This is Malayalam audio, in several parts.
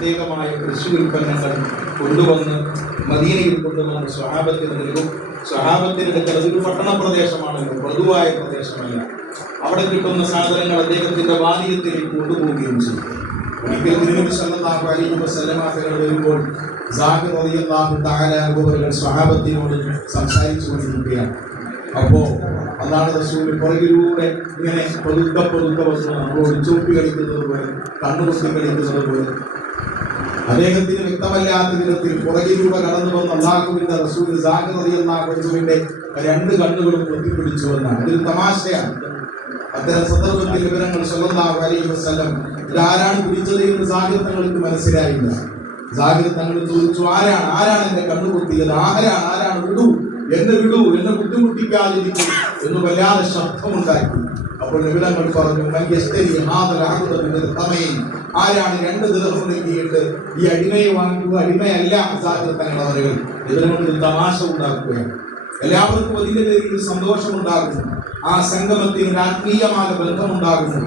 പ്രത്യേകമായ കൃഷി ഉൽപ്പന്നങ്ങൾ കൊണ്ടുവന്ന് മദീനയിൽ കൊണ്ടുവന്ന് സ്വഹാബത്തിന് നൽകും. സ്വഹാബത്തിനെടുക്കൽ അതൊരു പട്ടണ പ്രദേശമാണല്ലോ, പൊതുവായ പ്രദേശമല്ല. അവിടെ കിട്ടുന്ന സാധനങ്ങൾ അദ്ദേഹത്തിന്റെ വാദിയത്തിലേക്ക് കൊണ്ടുപോവുകയും ചെയ്യും. ഒരിക്കൽ തിരുനബി സല്ലല്ലാഹു അലൈഹി വസല്ലമ വരുമ്പോൾ സാഹിർ റളിയല്ലാഹു തആല അൻഹു സ്വഹാബത്തിനോട് സംസാരിച്ചു കൊണ്ടിരിക്കുകയാണ്. അപ്പോൾ അല്ലാഹുവിന്റെ റസൂൽ പുറകിലൂടെ ഇങ്ങനെ പതുക്കെ വന്നു നമ്മളോട് ചോപ്പി കളിക്കുന്നത് പോലെ, കണ്ണുകുത്തി കളിക്കുന്നത് പോലെ, അദ്ദേഹത്തിന് വ്യക്തമല്ലാത്ത വിധത്തിൽ പുറകിലൂടെ കടന്നു വന്ന അല്ലാഹുവിന്റെ റസൂൽ സാഹിർ റളിയല്ലാഹു അൻഹുവിന്റെ രണ്ട് കണ്ണുകളും പൊത്തിപ്പിടിച്ചു എന്നാണ്. അതൊരു തമാശയാണ്. അത്തരം സന്ദർഭത്തിൽ വിവരങ്ങൾ സല്ലല്ലാഹു അലൈഹി വസല്ലം ഇതാരാണ് പിടിച്ചത് എന്ന് സാഹിർ തങ്ങൾക്ക് മനസ്സിലായില്ല. സാഹിർ തങ്ങൾ ചോദിച്ചു, ആരാണ് എന്റെ കണ്ണു പൊത്തിയത്? ആരാണ്? എന്നെ വിടൂ, എന്നെ ബുദ്ധിമുട്ടിക്കാതിരിക്കും എന്ന് വല്ലാതെ ശബ്ദമുണ്ടാക്കി. അപ്പോൾ വിവരങ്ങൾ പറഞ്ഞു, ആരാണ് 2 ദിർഹം നൽകിയിട്ട് ഈ അടിമയെ വാങ്ങുക? അടിമയല്ല സാഹിർ തങ്ങൾ അവരുകൾ. വിവരങ്ങളിൽ തമാശ ഉണ്ടാക്കുകയാണ്. എല്ലാവർക്കും അതിന്റെ പേരിൽ സന്തോഷമുണ്ടാകുന്നു. ആ സംഗമത്തിന് ആത്മീയമായ ബന്ധമുണ്ടാകുന്നു.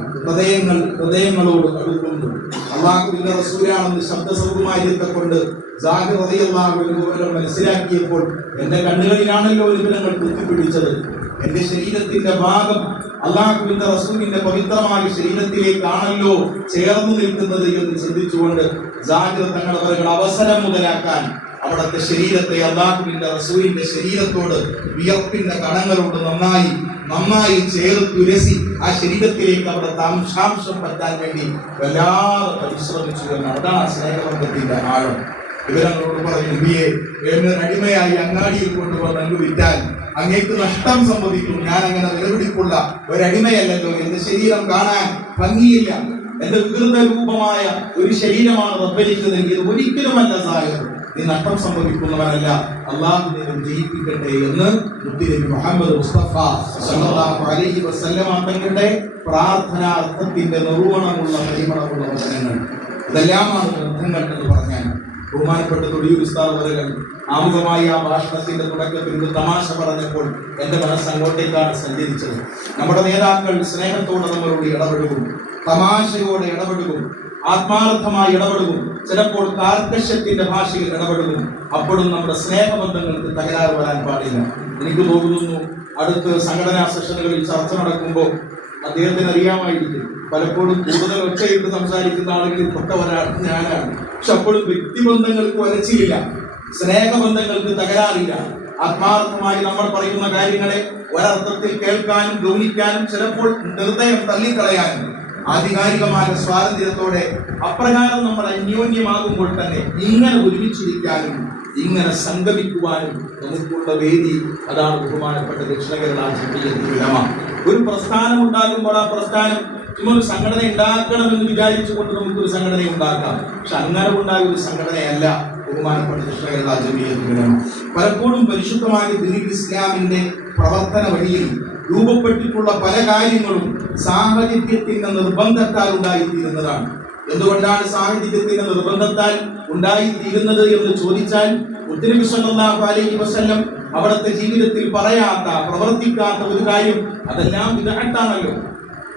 ഹൃദയങ്ങളോട് അടുക്കുന്നു. അല്ലാഹുവിന്റെ റസൂലാണെന്ന് ശബ്ദസൗകുമാര്യത്തെ കൊണ്ട് സാഹിർ റളിയല്ലാഹു അൻഹു മനസ്സിലാക്കിയപ്പോൾ എന്റെ കണ്ണുകളിലാണല്ലോ വിവരങ്ങൾ കുത്തിപ്പിടിച്ചത്, എന്റെ ശരീരത്തിന്റെ ഭാഗം അല്ലാഹുവിന്റെ റസൂലിന്റെ പവിത്രമായ ശരീരത്തിലേക്കാണല്ലോ ചേർന്നു നിൽക്കുന്നത് എന്ന് ചിന്തിച്ചുകൊണ്ട് സാഹിർ തങ്ങൾ അവരുടെ അവസരം മുതലാക്കാൻ അവിടുത്തെ ശരീരത്തെ അല്ലാഹുവിന്റെ റസൂലിന്റെ ശരീരത്തോട് വിയർപ്പിന്റെ കണങ്ങളോട് നന്നായി ചേർത്തുരസി ആ ശരീരത്തിലേക്ക് അവിടുത്തെ അംശാംശം പറ്റാൻ വേണ്ടി വല്ലാതെ പരിശ്രമിച്ചു എന്നാണ്. അതാണ് സ്നേഹബന്ധത്തിന്റെ ആഴം. ഇവരങ്ങളോട് പറഞ്ഞു, നബിയെ, എന്നെ അടിമയായി അങ്ങാടിയിൽ കൊണ്ടുവന്ന് അങ്ങ് വിറ്റാൽ അങ്ങേക്ക് നഷ്ടം സംഭവിക്കും. ഞാൻ അങ്ങനെ വിലപിടിപ്പുള്ള ഒരടിമയല്ലല്ലോ. എന്റെ ശരീരം കാണാൻ ഭംഗിയില്ല. എന്റെ വികൃത രൂപമായ ഒരു ശരീരമാണ് റബ്ബിലേക്ക് നൽകിയത്. ഒരിക്കലുമല്ല സാഹിർ, നീ നഷ്ടം സംഭവിക്കുന്നവരല്ല. അള്ളാഹു നിന്നെ ജയിപ്പിക്കട്ടെ എന്ന് മുത്തുനബി മുഹമ്മദ് മുസ്തഫ സല്ലല്ലാഹു അലൈഹി വസല്ലമ തങ്ങളുടെ പ്രാർത്ഥനാർത്ഥത്തിന്റെ നിർവ്വഹണമുള്ള പരിമളമുള്ള വചനങ്ങൾ. ഇതെല്ലാമാണ് ഗ്രന്ഥങ്ങൾ എന്ന് പറഞ്ഞാൽ ബഹുമാനപ്പെട്ട തൊടിയൂർ ഉസ്താദ് അവர்கள் ആമുഖമായി ആ ഭാഷണത്തിന്റെ തുടക്കത്തിൽ ഒരു തമാശ പറഞ്ഞപ്പോൾ എന്റെ മനസ്സ് അങ്ങോട്ടേക്കാണ് സഞ്ചരിച്ചത്. നമ്മുടെ നേതാക്കൾ സ്നേഹത്തോടെ നമ്മളോട് ഇടപെടുകയും തമാശയോടെ ഇടപെടുകയും ആത്മാർത്ഥമായി ഇടപെടുകയും ചിലപ്പോൾ കാർക്കശ്യത്തിന്റെ ഭാഷയിൽ ഇടപെടുകയും അപ്പോഴും നമ്മുടെ സ്നേഹബന്ധങ്ങൾക്ക് തകരാറ് വരാൻ പാടില്ല. എനിക്ക് തോന്നുന്നു അടുത്ത് സംഘടനാ സെഷനുകളിൽ ചർച്ച നടക്കുമ്പോൾ അദ്ദേഹത്തിന് അറിയാമായിരിക്കും, പലപ്പോഴും കൂടുതൽ ഒച്ചയിട്ട് സംസാരിക്കുന്ന ആളുകളിൽ പെട്ടവരാണ് ഞാനാണ്. പക്ഷെ അപ്പോഴും വ്യക്തിബന്ധങ്ങൾക്ക് വരച്ചില്ല, സ്നേഹബന്ധങ്ങൾക്ക് തകരാറില്ല. ആത്മാർത്ഥമായി നമ്മൾ പറയുന്ന കാര്യങ്ങളെ ഒരർത്ഥത്തിൽ കേൾക്കാനും ഗൗനിക്കാനും ചിലപ്പോൾ നിർദ്ദയം തള്ളിക്കളയാനും ആധികാരികമായ സ്വാതന്ത്ര്യത്തോടെ അപ്രകാരം നമ്മൾ അന്യോന്യമാകുമ്പോൾ തന്നെ ഇങ്ങനെ ഒരുമിച്ചിരിക്കാനും ഇങ്ങനെ സംഗമിക്കുവാനും നമുക്കുള്ള വേദി അതാണ് ബഹുമാനപ്പെട്ട ദക്ഷിണ കേരള വിലമ. ഒരു പ്രസ്ഥാനം ഉണ്ടാകുമ്പോൾ ആ പ്രസ്ഥാനം ഒരു സംഘടന ഉണ്ടാക്കണമെന്ന് വിചാരിച്ചുകൊണ്ട് നമുക്കൊരു സംഘടന ഉണ്ടാക്കാം. പക്ഷെ അങ്ങനെ ഉണ്ടായ ഒരു സംഘടനയല്ല ബഹുമാനപ്പെട്ട ദക്ഷിണ കേരള ജമിയത്തുൽ ഉലമ. പലപ്പോഴും പരിശുദ്ധമായ ദീനുൽ ഇസ്ലാമിന്റെ പ്രവർത്തന വഴിയിൽ രൂപപ്പെട്ടിട്ടുള്ള പല കാര്യങ്ങളും സാഹചര്യത്തിന്റെ നിർബന്ധത്താൽ ഉണ്ടായിത്തീരുന്നതാണ്. എന്തുകൊണ്ടാണ് സാഹചര്യത്തിന്റെ നിർബന്ധത്താൽ ഉണ്ടായിത്തീരുന്നത് എന്ന് ചോദിച്ചാൽ മുത്തുനബി സല്ലല്ലാഹു അലൈഹി വസല്ലം അവിടുത്തെ ജീവിതത്തിൽ പറയാത്ത പ്രവർത്തിക്കാത്ത ഒരു കാര്യം അതെല്ലാം ബിദ്അത്താണല്ലോ,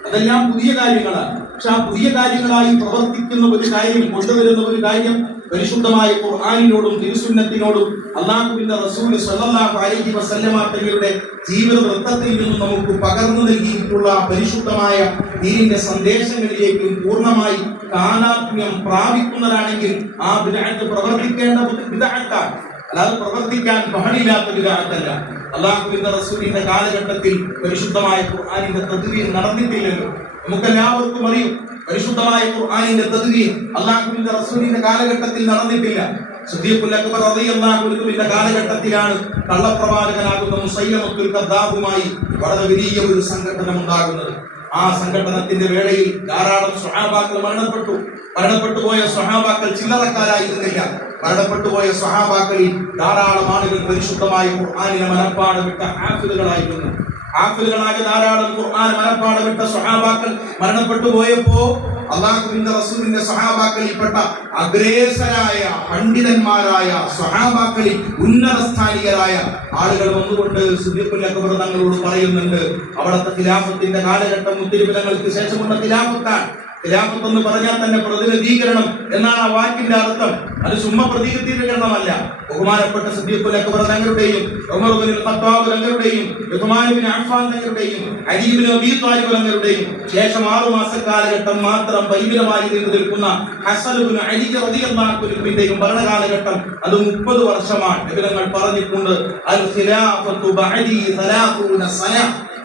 അതെല്ലാം പുതിയ കാര്യങ്ങളാണ്. പക്ഷെ ആ പുതിയ കാര്യങ്ങളായി പ്രവർത്തിക്കുന്ന ഒരു കാര്യം, കൊണ്ടുവരുന്ന ഒരു കാര്യം പരിശുദ്ധമായ ഖുർആനിനോടും തിരുസുന്നത്തിനോടും അല്ലാഹുവിന്റെ റസൂൽ സ്വല്ലല്ലാഹു അലൈഹി വസല്ലമ തങ്ങളുടെ ജീവിത വൃത്തത്തിൽ നിന്നും നമുക്ക് പകർന്നു നൽകിയിട്ടുള്ള പരിശുദ്ധമായ ദീനിന്റെ സന്ദേശങ്ങളിലേക്കും പൂർണ്ണമായി താനാത്മ്യം പ്രാപിക്കുന്നതാണെങ്കിൽ ആ ബിദ്അത്ത് പ്രവർത്തിക്കേണ്ട ബിദ്അത്താണ്, അല്ലാതെ പ്രവർത്തിക്കാൻ പാടില്ലാത്ത ബിദ്അത്തല്ല. അല്ലാഹുവിന്റെ റസൂലിന്റെ കാലഘട്ടത്തിൽ പരിശുദ്ധമായ ഖുർആനിന്റെ തദ്വീർ നടന്നിട്ടില്ലല്ലോ. നമുക്കെല്ലാവർക്കും അറിയും, പരിശുദ്ധമായ ഖുർആനിന്റെ തദ്വീർ അല്ലാഹുവിന്റെ റസൂലിന്റെ കാലഘട്ടത്തിൽ നടന്നിട്ടില്ല. സിദ്ദീഖുൽ അക്ബർ റളിയല്ലാഹു അൻഹുവിന്റെ കാലഘട്ടത്തിലാണ് കള്ളപ്രവാചകനാകുന്ന മുസൈലമത്തുൽ കദ്ദാബുമായി വളരെ വലിയ ഒരു സംഘടന ഉണ്ടാകുന്നത്. ആ സംഘടനത്തിന്റെ വേളയിൽ ധാരാളം സ്വഹാബാക്കൾ മരണപ്പെട്ടുപോയ സ്വഹാബാക്കൾ ചില്ലറക്കാരായിരുന്നില്ല. മരണപ്പെട്ടുപോയ സ്വഹാബാക്കളിൽ ധാരാളം ആളുകൾ പരിശുദ്ധമായ ഖുർആനിനെ മനഃപ്പാഠമിട്ട ഹാഫിളുകളായിരുന്നു. ഹാഫിളുകളായ ധാരാളം ഖുർആൻ മനഃപ്പാഠമിട്ട സ്വഹാബാക്കൾ മരണപ്പെട്ടു പോയപ്പോ അല്ലാഹുവിന്റെ റസൂലിന്റെ സ്വഹാബാക്കളിൽപ്പെട്ട അഗ്രേസരായ പണ്ഡിതന്മാരായ സ്വഹാബാക്കളിൽ ഉന്നതസ്ഥാനികരായ ആളുകൾ വന്നുകൊണ്ട് സിദ്ദീഖുൽ അക്ബർ തങ്ങളോട് പറയുന്നുണ്ട്, അവിടുത്തെ ഖിലാഫത്തിന്റെ കാലഘട്ടം മുത്തുനബിതങ്ങൾക്ക് ശേഷമുള്ള ഖിലാഫത്താണ്. ഖിലാഫത്ത് എന്ന് പറഞ്ഞാൽ തന്നെ പ്രതിനിധീകരണം എന്നാണ് ആ വാക്കിന്റെ അർത്ഥം. അത് ചുമ്മാ പ്രതിനിധീകരണമല്ല. ബഹുമാനപ്പെട്ട സിദ്ദീഖുൽ അക്ബർ തങ്ങളുടെയും ഉമർ ഇബ്നുൽ ഖത്താബ് തങ്ങളുടെയും ഉസ്മാൻ ഇബ്നു അഫ്ഫാൻ തങ്ങളുടെയും അലി ഇബ്നു അബീ ത്വാലിബ് തങ്ങളുടെയും ശേഷം 6 മാസ കാലഘട്ടം മാത്രം പരിമിതമായി നീണ്ടു നിൽക്കുന്ന ഹസൻ ഇബ്നു അലി റളിയല്ലാഹു അൻഹുവിന്റെയും ഭരണകാലഘട്ടം അത് 30 വർഷമാണ്. നബിതങ്ങൾ പറഞ്ഞിട്ടുണ്ട്, അൽ ഖിലാഫത്തു ബഅദി 30 സന,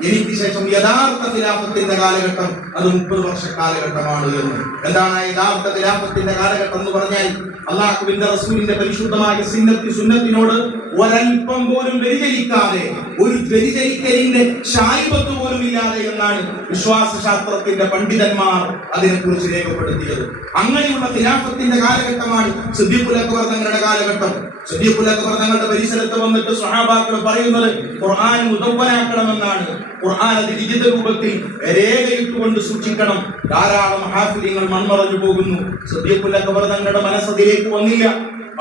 എനിക്ക് ശേഷം യഥാർത്ഥ ഖിലാഫത്തിന്റെ കാലഘട്ടം അത് 30 വർഷ കാലഘട്ടമാണ് എന്ന്. എന്താണ് യഥാർത്ഥ ഖിലാഫത്തിന്റെ കാലഘട്ടം എന്ന് പറഞ്ഞാൽ? അല്ലാഹുവിന്റെ റസൂലിന്റെ പരിശുദ്ധമായ സുന്നത്തിനോട് ഒരൽപ്പം പോലും വ്യതിചലിക്കാതെ, ഒരു വ്യതിചലിക്കലിന്റെ ശായിബത്ത് പോലും ഇല്ലാതെ എന്നാണ് വിശ്വാസശാസ്ത്രത്തിന്റെ പണ്ഡിതന്മാർ അതിനെക്കുറിച്ച് രേഖപ്പെടുത്തിയത്. അങ്ങനെയുള്ള ഖിലാഫത്തിന്റെ കാലഘട്ടമാണ് സിദ്ദീഖുൽ അക്ബർ തങ്ങളുടെ കാലഘട്ടം. സിദ്ദീഖുൽ അക്ബർ തങ്ങളുടെ പരിസരത്ത് വന്നിട്ട് സ്വഹാബാക്കൾ പറയുന്നത് ഖുർആൻ മുദവ്വനാക്കണമെന്നാണ്. ഖുർആൻ അത് ലിഖിത രൂപത്തിൽ രേഖയിട്ടുകൊണ്ട് സൂക്ഷിക്കണം. ധാരാളം ഹാഫിലിങ്ങൾ മൺമറഞ്ഞു പോകുന്നു. സിദ്ദീഖുൽ അക്ബർ തങ്ങളുടെ മനസ്സതിലേക്ക് വന്നില്ല.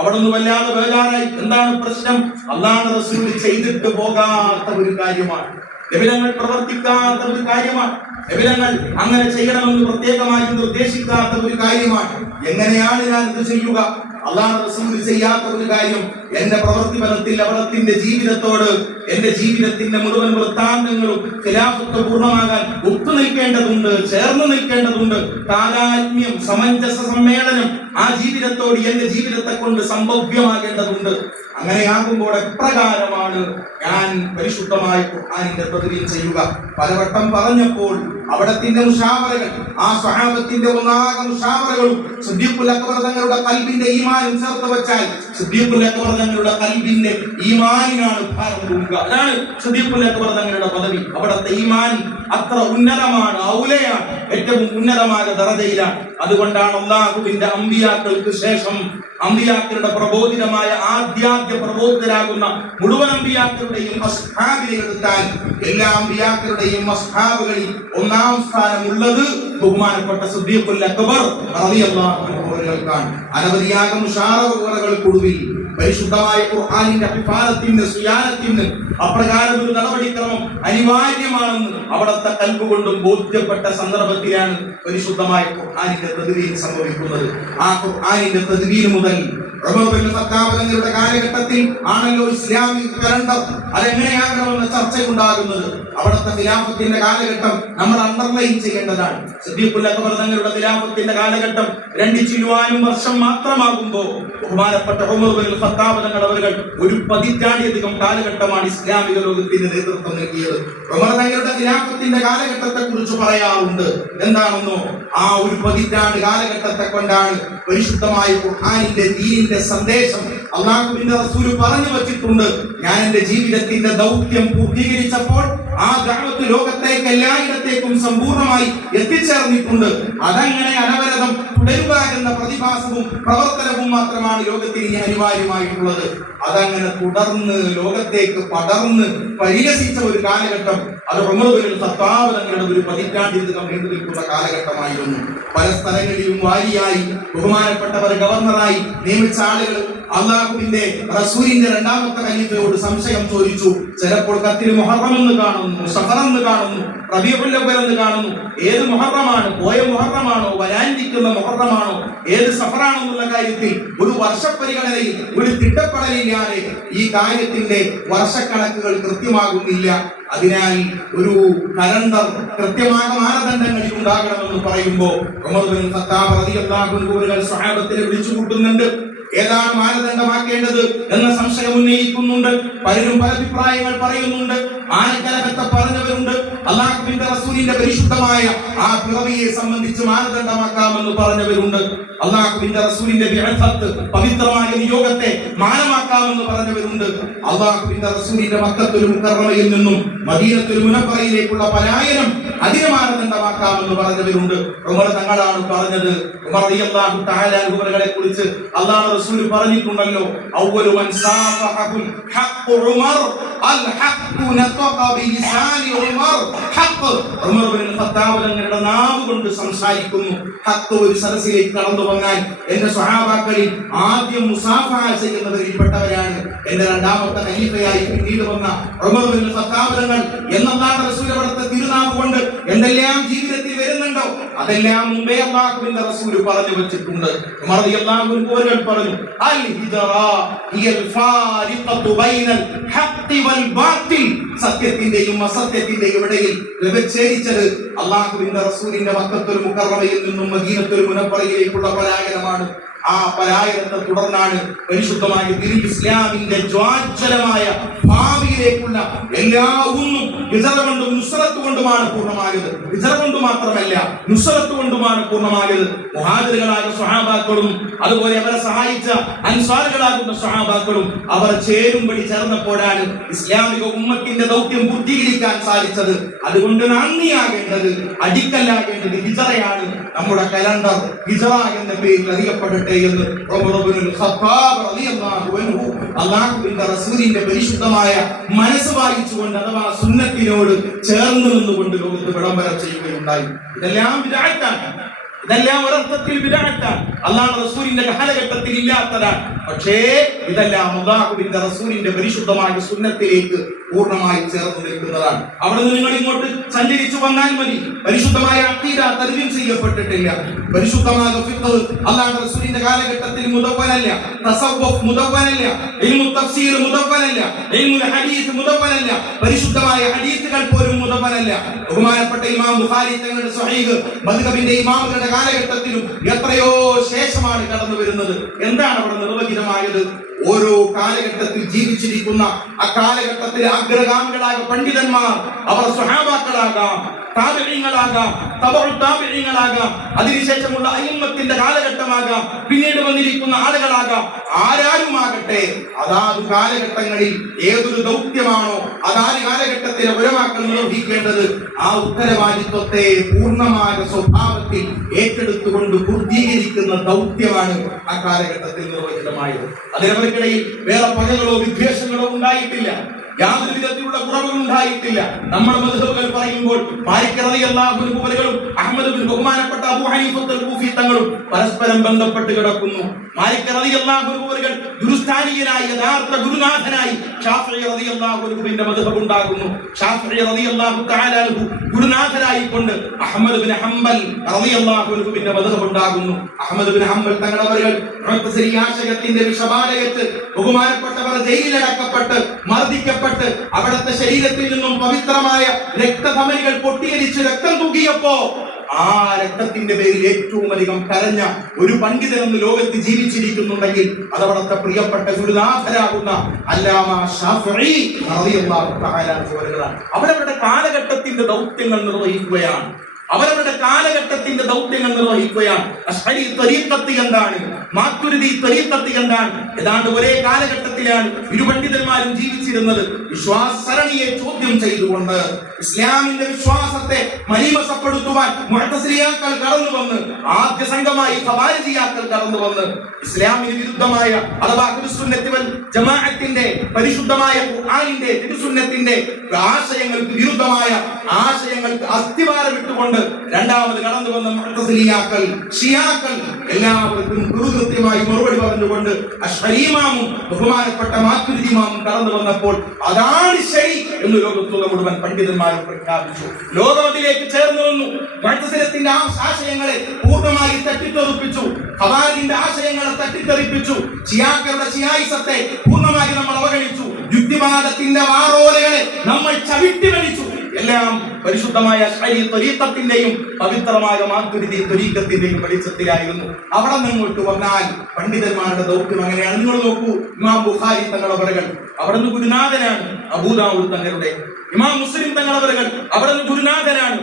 അവിടെ നിന്ന് വല്ലാതെ ബേജാറായി. എന്താണ് പ്രശ്നം? അല്ലാഹുവിന്റെ റസൂൽ ചെയ്തിട്ട് പോകാത്ത ഒരു കാര്യമാണ്, നബിതങ്ങൾ പ്രവർത്തിക്കാത്ത ഒരു കാര്യമാണ്, നബിതങ്ങൾ അങ്ങനെ ചെയ്യണമെന്ന് പ്രത്യേകമായി നിർദ്ദേശിക്കാത്ത ഒരു കാര്യമാണ്. എങ്ങനെയാണ് ഞാൻ ഇത് ചെയ്യുക? അല്ലാഹുവിന്റെ റസൂൽ ചെയ്യാത്ത ഒരു കാര്യം എന്റെ പ്രവൃത്തി ഫലത്തിൽ അവിടത്തിന്റെ ജീവിതത്തോട്, എന്റെ ജീവിതത്തിന്റെ മുഴുവൻ വൃത്താന്തങ്ങളും ഖിലാഫത്ത് പൂർണ്ണമാകാൻ ഒത്തു നിൽക്കേണ്ടതുണ്ട്, ചേർന്ന് നിൽക്കേണ്ടതുണ്ട്. താതാത്മ്യം, സമഞ്ജസ സമ്മേളനം ആ ജീവിതത്തോട് എന്റെ ജീവിതത്തെ കൊണ്ട് സംഭവ്യമാകേണ്ടതുണ്ട്. അങ്ങനെയാകുമ്പോൾ എപ്രകാരമാണ് ഞാൻ പരിശുദ്ധമായ ഖുർആനിന്റെ തദ്ബീർ ചെയ്യുക? പലവട്ടം പറഞ്ഞപ്പോൾ അവിടത്തിന്റെ മുശാവറകൾ, ആ സ്വഹാബത്തിന്റെ ഒന്നാകെ മുശാവറകളും സിദ്ദീഖുൽ അക്ബർ തങ്ങളുടെ ഖൽബിന്റെ ഈമാനും ചേർത്ത് വെച്ചാൽ സിദ്ദീഖുൽ അക്ബർ തങ്ങളുടെ ഖൽബിന്റെ ഈമാനിനാണ് ഭാരം കൂടുക. അതാണ് സിദ്ദീഖുൽ അക്ബർ തങ്ങളുടെ പദവി. അവിടത്തെ ഈമാൻ അത്ര ഉന്നതമാണ്, ഔലയാണ്, ഏറ്റവും ഉന്നതമായ ദറജയിലാണ്. അതുകൊണ്ടാണ് അല്ലാഹുവിന്റെ അമ്പിയാക്കൾക്ക് ശേഷം അമ്പിയാക്കളുടെ പ്രബോധിതമായ ആദ്യാദ്യ പ്രബോധിതരാകുന്ന മുഴുവൻ അമ്പിയാക്കളുടെയും അസ്ഹാബിനെ എടുത്താൽ എല്ലാ അമ്പിയാക്കളുടെയും അസ്ഹാബുകളിൽ ഒന്നാം സ്ഥാനമുള്ളത് ബഹുമാനപ്പെട്ട സിദ്ദീഖുൽ അക്ബർ റളിയല്ലാഹു അൻഹുവിനാണ്. അനവധിയായ മുശാറകളുടെ പരിശുദ്ധമായ ഖുർആനിന്റെ അഭിഫാലത്തിന്, സുയാനത്തിന് അപ്രകാരം ഒരു നടപടിക്രമം അനിവാര്യമാണെന്ന് അവിടത്തെ കൽബ് കൊണ്ടും ബോധ്യപ്പെട്ട സന്ദർഭത്തിലാണ് പരിശുദ്ധമായ ഖുർആനിന്റെ തദ്ബീർ സംഭവിക്കുന്നത്. ആ ഖുർആനിന്റെ തദ്ബീർ മുതൽ ഉമർ ഇബ്നുൽ ഖത്താബ് തങ്ങളുടെ കാലഘട്ടത്തിൽ ആണല്ലോ ഇസ്ലാമിക് കലണ്ടർ അതെങ്ങനെയാകണമെന്ന ചർച്ചയുണ്ടാകുന്നത്. അവിടുത്തെ ഖിലാഫത്തിന്റെ കാലഘട്ടം നമ്മൾ അണ്ടർലൈൻ ചെയ്യേണ്ടതാണ്. സിദ്ദീഖുൽ അക്ബർ തങ്ങളുടെ ഖിലാഫത്തിന്റെ കാലഘട്ടം 2 ചില്ലുവാനും വർഷം മാത്രമാകുമ്പോൾ ബഹുമാനപ്പെട്ട ഉമർ ഇബ്നുൽ ഖത്താബ് തങ്ങൾ അവர்கள் ഒരു 10 പതിറ്റാണ്ടിലധികം കാലഘട്ടമാണ് ഇസ്ലാമിക ലോകത്തിന് നേതൃത്വം നൽകിയത്. ഉമർ തങ്ങളുടെ ഖിലാഫത്തിന്റെ കാലഘട്ടത്തെ കുറിച്ച് പറയാറുണ്ട്. എന്താണെന്നോ, ആ ഒരു 10 പതിറ്റാണ്ട് കാലഘട്ടത്തെ കൊണ്ടാണ് പരിശുദ്ധമായ ഖുർആനിന്റെ ദീനിന്റെ സന്ദേശം അല്ലാഹുവിന്റെ റസൂൽ പറഞ്ഞു വച്ചിട്ടുണ്ട്. ഞാൻ എന്റെ ജീവിതത്തിന്റെ ദൗത്യം പൂർത്തീകരിച്ചപ്പോൾ ആ ദഅവത്ത് ലോകത്തേക്ക് എല്ലായിടത്തേക്കും സമ്പൂർണ്ണമായി എത്തിച്ചേർന്നിട്ടുണ്ട്. അതങ്ങനെ അനവരതം തുടരുക എന്ന പ്രതിഭാസവും പ്രവർത്തനവും മാത്രമാണ് ലോകത്തിന് ഇനി അനിവാര്യമായിട്ടുള്ളത്. അതങ്ങനെ തുടർന്ന് ലോകത്തേക്ക് പടർന്ന് പരിലസിച്ച ഒരു കാലഘട്ടം അത് ഉമർ ഇബ്നുൽ ഖത്താബ് തങ്ങളുടെ ഒരു 10 പതിറ്റാണ്ടിലധികം നീണ്ടു നിൽക്കുന്ന കാലഘട്ടമായിരുന്നു. പല സ്ഥലങ്ങളിലും വാരിയായി ബഹുമാനപ്പെട്ടവർ ഗവർണറായി നിയമിച്ച ആളുകൾ അല്ലാഹുവിന്റെ റസൂലിന്റെ 2ാമത്തെ ഖലീഫയോട് സംശയം ചോദിച്ചു. ചിലപ്പോൾ കത്തിൽ മുഹറം എന്ന് കാണുന്നു, സഫർ എന്ന് കാണുന്നു, റബീഉൽ അവ്വൽ എന്ന് കാണുന്നു. ഏത് മുഹറമാണ്? പോയ മുഹറമാണോ, വരാനിരിക്കുന്ന മുഹറമാണോ, ഏത് സഫറാണെന്നുള്ള കാര്യത്തിൽ ഒരു വർഷപരിഗണനയിൽ ഒരു തിട്ടപ്പെടലില്ലാതെ ഈ കാര്യത്തിന്റെ വർഷക്കണക്കുകൾ കൃത്യമാകുന്നില്ല. അതിനാൽ ഒരു കലണ്ടർ കൃത്യമായ മാനദണ്ഡങ്ങളിൽ ഉണ്ടാകണമെന്ന് പറയുമ്പോൾ ഉമർ ഇബ്നുൽ ഖത്താബ് റളിയല്ലാഹു അൻഹു സ്വഹാബത്തിനെ വിളിച്ചു കൂട്ടുന്നുണ്ട്. ഏതാണ് മാനദണ്ഡമാക്കേണ്ടത് എന്ന സംശയം ഉന്നയിക്കുന്നുണ്ട്. പലരും പല അഭിപ്രായങ്ങൾ പറയുന്നുണ്ട്. ആനക്കലഹത്തെ പറഞ്ഞവരുണ്ട്. അല്ലാഹുവിന്റെ റസൂലിന്റെ പരിശുദ്ധമായ ആ പിറവിയെ സംബന്ധിച്ച് മാനദണ്ഡമാക്കാമെന്ന് പറഞ്ഞവരുണ്ട്. അല്ലാഹുവിന്റെ റസൂലിന്റെ ബിഅസത്ത്, പവിത്രമായ നിയോഗത്തെ മാനമാക്കാമെന്ന് പറഞ്ഞവരുണ്ട്. അല്ലാഹുവിന്റെ റസൂലിന്റെ മക്കത്തുൽ മുകറമയിൽ നിന്നും മദീനത്തുൽ മുനവ്വറയിലേക്കുള്ള പലായനം അതിനെ മാനദണ്ഡമാക്കാമെന്ന് പറഞ്ഞവരുണ്ട്. ഉമർ തങ്ങളാണ് പറഞ്ഞത്. ഉമർ റളിയല്ലാഹു തആല അൻഹുവിനെ കുറിച്ച് അല്ലാഹു റസൂൽ പറഞ്ഞിട്ടുണ്ടല്ലോ, അവ്വലു മൻ സാഫഹുൽ ഹഖ് ഉമർ അൽ ഹഖ് നതഖ ബിലിസാനി ഉമർ. ഹഖ് ഉമർ ഇബ്നുൽ ഖത്താബ് തങ്ങളുടെ നാവ് കൊണ്ട് സംസാരിക്കുന്നു. ഹഖ് ഒരു സദസ്സിലേക്ക് കടന്നു വന്നാൽ എന്റെ സ്വഹാബാക്കളിൽ ആദ്യം മുസാഫഹ ചെയ്യുന്നവരിൽ പെട്ടവരാണ് എന്റെ രണ്ടാമത്തെ ഖലീഫയായി പിന്നീട് വന്ന ഉമർ ഇബ്നുൽ ഖത്താബ് തങ്ങൾ എന്നല്ലാഹു റസൂൽ അവിടുത്തെ തിരുനാവ് കൊണ്ട് എന്തെല്ലാം ജീവിതത്തിൽ വരുന്നുണ്ടോ അതെല്ലാം മുമ്പേ അല്ലാഹുവിന്റെ റസൂൽ പറഞ്ഞു വെച്ചിട്ടുണ്ട്. ഉമർ റളിയല്ലാഹു അൻഹു പറഞ്ഞു, അൽ ഹിജറ ഹിയൽ ഫാരിഖത്തു ബൈനൽ ഹഖ് വൽ ബാത്തിൽ. സത്യത്തിന്റെയും അസത്യത്തിന്റെയും ഇടയിൽ വ്യവച്ഛേദിച്ചത് അല്ലാഹുവിന്റെ റസൂലിന്റെ മക്കത്തുൽ മുകറമയിൽ നിന്നും മദീനത്തുൽ മുനവ്വറയിലേക്കുള്ള പലായനമാണ്. ആ പലായനത്തെ തുടർന്നാണ് പരിശുദ്ധമായ ദീനുൽ ഇസ്ലാമിന്റെ ജ്വാജ്വലമായ ഭാവിയിലേക്കുള്ള എല്ലാ ഒന്നും ഹിജറ കൊണ്ടും നുസ്രത്ത് കൊണ്ടുമാണ് പൂർണ്ണമായത്. ഹിജറ കൊണ്ട് മാത്രമല്ല, നുസ്രത്ത് കൊണ്ടുമാണ് പൂർണ്ണമായത്. മുഹാജിറുകളായ സ്വഹാബാക്കളും അതുപോലെ അവരെ സഹായിച്ച അൻസാറുകളാകുന്ന സ്വഹാബാക്കളും അവർ ചേരുംപടി ചേർന്നപ്പോഴാണ് ഇസ്ലാമിക ഉമ്മത്തിന്റെ ദൗത്യം പൂർത്തീകരിക്കാൻ സാധിച്ചത്. അതുകൊണ്ട് നന്ദിയാകേണ്ടത്, അടിക്കലാകേണ്ടത് ഹിജറയാണ്. നമ്മുടെ കലണ്ടർ ഹിജറ എന്ന പേരിൽ അറിയപ്പെടട്ടെ എന്ന് ഉമർ ഇബ്നുൽ ഖത്താബ് റളിയല്ലാഹു അൻഹു അല്ലാഹുവിന്റെ റസൂലിന്റെ പരിശുദ്ധമായ മനസ്സ് വായിച്ചുകൊണ്ട് അഥവാ സുന്നത്തിനോട് ചേർന്ന് നിന്നുകൊണ്ട് ലോകത്ത് വിളംബരം ചെയ്യുകയുണ്ടായി. ഇതെല്ലാം ബിദ്അത്താണ്, ഇതെല്ലാം ഒരർത്ഥത്തിൽ ബിദ്അത്താണ്, അല്ലാഹു റസൂലിന്റെ കാലഘട്ടത്തിൽ ഇല്ലാത്തതാണ്. പക്ഷേ ഇതെല്ലാം അല്ലാഹുവിന്റെ റസൂലിന്റെ പരിശുദ്ധമായ സുന്നത്തിലേക്ക് പൂർണ്ണമായി ചേർന്ന് നിൽക്കുന്നതാണ്. അവിടെ നിന്ന് നിങ്ങൾ ഇങ്ങോട്ട് സഞ്ചരിച്ചു വന്നാൽ മതി. പരിശുദ്ധമായ അഖീദ തദ്വീൻ ചെയ്യപ്പെട്ടിട്ടില്ല. പരിശുദ്ധമായ ഫിഖ് അല്ലാഹു റസൂലിന്റെ കാലഘട്ടത്തിൽ മുദവ്വനല്ല, തസവ്വുഫ് മുദവ്വനല്ല, ഇൽമു തഫ്സീർ മുദവ്വനല്ല, ഇൽമുൽ ഹദീസ് മുദവ്വനല്ല, പരിശുദ്ധമായ ഹദീസുകൾ പോലും മുദവ്വനല്ല. ബഹുമാനപ്പെട്ട ഇമാം ബുഖാരി തങ്ങളുടെ സ്വഹീഹ് മദ്ഹബിന്റെ ഇമാമുകളുടെ കാലഘട്ടത്തിലും എത്രയോ ശേഷമാണ് കടന്നു വരുന്നത്. എന്താണ് അവിടെ നിർവചിതമായത്? ഓരോ കാലഘട്ടത്തിൽ ജീവിച്ചിരിക്കുന്ന അക്കാലഘട്ടത്തിലെ അഗ്രഗാമികളായ പണ്ഡിതന്മാർ, അവർ സ്വഹാബാക്കളാകാം, താബിഈങ്ങളാകാം, തബഉ താബിഈങ്ങളാകാം, അതിനുശേഷമുള്ള അയിമ്മത്തിന്റെ കാലഘട്ടമാകാം, പിന്നീട് വന്നിരിക്കുന്ന ആളുകളാകാം, ആരാരുമാകട്ടെ, അതാത് കാലഘട്ടങ്ങളിൽ ഏതൊരു ദൗത്യമാണോ അതാത് കാലഘട്ടത്തിലെ ഉലമാക്കൾ നിർവഹിക്കേണ്ടത്, ആ ഉത്തരവാദിത്വത്തെ പൂർണ്ണമായ സ്വഭാവത്തിൽ ഏറ്റെടുത്തുകൊണ്ട് പൂർത്തീകരിക്കുന്ന ദൗത്യമാണ് ആ കാലഘട്ടത്തിൽ നിർവചിതമായത്. അതിനവർക്കിടയിൽ വേറെ പകകളോ വിദ്വേഷങ്ങളോ ഉണ്ടായിട്ടില്ല, യാതൊരു വിധത്തിലുള്ള കുറവുകൾ ഉണ്ടായിട്ടില്ല. നമ്മുടെ മദ്ഹബുകൾ പറയുമ്പോൾ മാലിക് റളിയല്ലാഹു അൻഹു പോലെയും അഹ്മദ് ബിൻ ബഹുമാനപ്പെട്ട അബൂ ഹനീഫത്തുൽ കൂഫി തങ്ങളും പരസ്പരം ബന്ധപ്പെട്ട് കിടക്കുന്നു. മാലിക് റളിയല്ലാഹു അൻഹു പോലെയും ഗുരുസ്ഥാനികനായി യഥാർത്ഥ ഗുരുനാഥനായി ശാഫിഈ റളിയല്ലാഹു അൻഹുവിന്റെ മദ്ഹബ് ഉണ്ടാകുന്നു. ശാഫിഈ റളിയല്ലാഹു തആല അൻഹു ഗുരുനാഥനായി കൊണ്ട് അഹ്മദ് ബിൻ ഹംബൽ റളിയല്ലാഹു അൻഹുവിന്റെ മദ്ഹബ് ഉണ്ടാകുന്നു. അഹ്മദ് ബിൻ ഹംബൽ തങ്ങളവர்கள் മുഅ്തസിലി ആശയത്തിന്റെ വിഷബാലയത്ത് ബഹുമാനപ്പെട്ടവർ ജയിലിലടക്കപ്പെട്ട് മർദ്ദിക്കപ്പെട്ട് അവിടുത്തെ ശരീരത്തിൽ നിന്നും പവിത്രമായ രക്തധമനികൾ പൊട്ടിയരിച്ച് രക്തം തൂകിയപ്പോ ആ രക്തത്തിന്റെ പേരിൽ ഏറ്റവും അധികം കരഞ്ഞ ഒരു പണ്ഡിതനെന്ന് ലോകത്ത് ജീവിച്ചിരിക്കുന്നുണ്ടെങ്കിൽ അത് അവിടുത്തെ പ്രിയപ്പെട്ട ഗുരുനാഥരാകുന്ന അല്ലാമ ശാഫിഈ റളിയല്ലാഹു തആല അൻഹുവാണ്. അവരവരുടെ കാലഘട്ടത്തിന്റെ ദൗത്യങ്ങൾ നിർവഹിക്കുകയാണ്. അവരവരുടെ കാലഘട്ടത്തിന്റെ ദൗത്യങ്ങൾ നിർവഹിക്കുകയാണ്. അശ്അരി ത്വരീഖത്ത് എന്താണ്, മാതുരിദി ത്വരീഖത്ത് എന്താണ്, ഏതാണ്ട് ഒരേ കാലഘട്ടത്തിലാണ് ഇരു പണ്ഡിതന്മാരും ജീവിച്ചിരുന്നത്. വിശ്വാസരണിയെ ചോദ്യം ചെയ്തുകൊണ്ട് ഇസ്ലാമിന്റെ വിശ്വാസത്തെ മലീമസപ്പെടുത്തുവാൻ മുഅ്തസിലിയാക്കൾ കടന്നു വന്ന്, ആദ്യ സംഘമായി ഖവാരിജിയാക്കൾ കടന്നു വന്ന് ഇസ്ലാമിന് വിരുദ്ധമായ അഥവാ അഹ്ലുസുന്നത്തി വൽ ജമാഅത്തിന്റെ പരിശുദ്ധമായ ഖുർആനിന്റെ തിരുസുന്നത്തിന്റെ ആശയങ്ങൾക്ക് വിരുദ്ധമായ ആശയങ്ങൾക്ക് അസ്ഥിവാരം ഇട്ടുകൊണ്ട് രണ്ടാമത് കടന്നു വന്ന മുഅ്തസിലിയാക്കൾ, ഷിയാക്കൾ എല്ലാവർക്കും കൃത്യമായി മറുപടി പറഞ്ഞുകൊണ്ട് അശ്അരി ഇമാമും ബഹുമാനപ്പെട്ട മാതുരിദി ഇമാമും കടന്നു വന്നപ്പോൾ അതാണ് ശരി എന്ന് ലോകത്തുള്ള മുഴുവൻ പണ്ഡിതന്മാരും പ്രഖ്യാപിച്ചു. ലോകം അതിലേക്ക് ചേർന്നു വന്നു. മുഅ്തസിലത്തിന്റെ ആശയങ്ങളെ പൂർണ്ണമായി തട്ടിത്തെറിപ്പിച്ചു. ഖവാരിജിന്റെ ആശയങ്ങളെ തട്ടിത്തെറിപ്പിച്ചു. ഷിയാക്കളുടെ ഷിയായിസത്തെ പൂർണ്ണമായി നമ്മൾ അവഗണിച്ചു. യുക്തിവാദത്തിന്റെ വാറോലകളെ നമ്മൾ ചവിട്ടി വലിച്ചു. എല്ലാം പരിശുദ്ധമായ അശ്അരി ത്വരീഖത്തിന്റെയും പവിത്രമായ മാതുരിദി ത്വരീഖത്തിന്റെയും വെളിച്ചത്തിലായിരുന്നു. അവിടെ നിങ്ങോട്ട് വന്നാൽ പണ്ഡിതന്മാരുടെ ദൗത്യം അങ്ങനെയാണ്. നിങ്ങൾ നോക്കൂ, ഇമാം ബുഖാരി തങ്ങളവറുകൾ അവിടെ നിന്ന് ഗുരുനാഥനാണ്. അബൂ ദാവൂദ് തങ്ങളുടെ, ഇമാം മുസ്ലിം തങ്ങളവറുകൾ അവിടെ നിന്ന് ഗുരുനാഥനാണ്.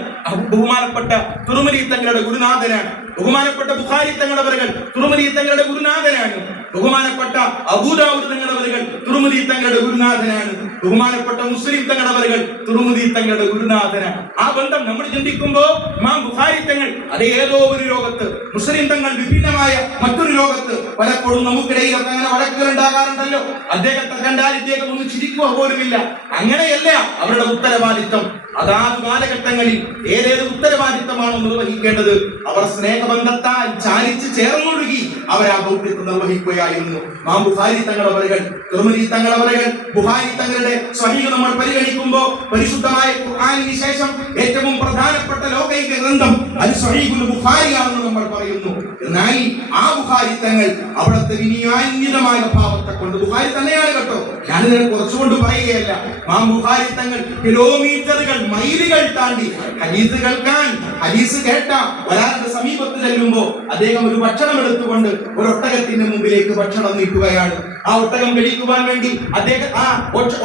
ബഹുമാനപ്പെട്ട തുർമുദി തങ്ങളുടെ ഗുരുനാഥനാണ്. ബഹുമാനപ്പെട്ട ബുഖാരി തങ്ങളവറുകൾ തുർമുദി തങ്ങളുടെ ഗുരുനാഥനാണ്. ബഹുമാനപ്പെട്ട അബൂ ദാവൂദ് തങ്ങളവറുകൾ തുർമുദി തങ്ങളുടെ ഗുരുനാഥനാണ്. ബഹുമാനപ്പെട്ട മുസ്ലിം തങ്ങളവറുകൾ തുർമുദി തങ്ങളുടെ ഗുരുനാഥനാണ്. ആ ബന്ധം നമ്മൾ ചിന്തിക്കുമ്പോ ഇമാം ബുഖാരി തങ്ങൾ അത് ഏതോ ഒരു ലോകത്ത്, മുസ്ലിം തങ്ങൾ വിഭിന്നമായ മറ്റൊരു ലോകത്ത്, പലപ്പോഴും നമുക്കിടയിലൊക്കെ അങ്ങനെ വഴക്കുകൾ ഉണ്ടാകാറുണ്ടല്ലോ. അദ്ദേഹത്തെ കണ്ടാൽ ഇദ്ദേഹം ഒന്ന് ചിരിക്കുക പോലുമില്ല. അങ്ങനെയല്ല അവരുടെ ഉത്തരവാദിത്വം. അതാത് കാലഘട്ടങ്ങളിൽ ഏതേത് ഉത്തരവാദിത്തമാണോ നിർവഹിക്കേണ്ടത് അവർ സ്നേഹബന്ധത്താൽ ചാലിച്ച് ചേർന്നൊഴുകി അവർ ആ ദൗത്യത്തെ നിർവഹിക്കുകയായിരുന്നു. ഇമാം ബുഖാരി തങ്ങളവറുകൾ, തിർമിദി തങ്ങളവറുകൾ, ബുഖാരി തങ്ങളുടെ സ്വഹീഹ് നമ്മൾ പരിഗണിക്കുമ്പോൾ പരിശുദ്ധമായ ഖുർആനിന് ശേഷം ഏറ്റവും പ്രധാനപ്പെട്ട ലോകൈക ഗ്രന്ഥം അത് സ്വഹീഹുൽ ബുഖാരിയാണെന്ന് നമ്മൾ പറയുന്നു. എന്നാൽ ആ ബുഖാരി തങ്ങൾ അവിടുത്തെ വിനയാന്വിതമായ ഭാവത്തെ കൊണ്ട്, ബുഖാരി തന്നെയാണ് കേട്ടോ, ഞാനിതിനെ കുറച്ചുകൊണ്ട് പറയുകയല്ല, ഇമാം ബുഖാരി തങ്ങൾ കിലോമീറ്ററുകൾ മൈലുകൾ താണ്ടി ഹദീസ് കേൾക്കാൻ, ഹദീസ് കേട്ട ഒരാളുടെ സമീപത്ത് ചെല്ലുമ്പോ അദ്ദേഹം ഒരു ഭക്ഷണം എടുത്തുകൊണ്ട് ഒരു ഒട്ടകത്തിന്റെ മുമ്പിലേക്ക് ഭക്ഷണം നീട്ടുകയാണ്. ആ ഒട്ടകം കഴിക്കുവാൻ വേണ്ടി അദ്ദേഹം ആ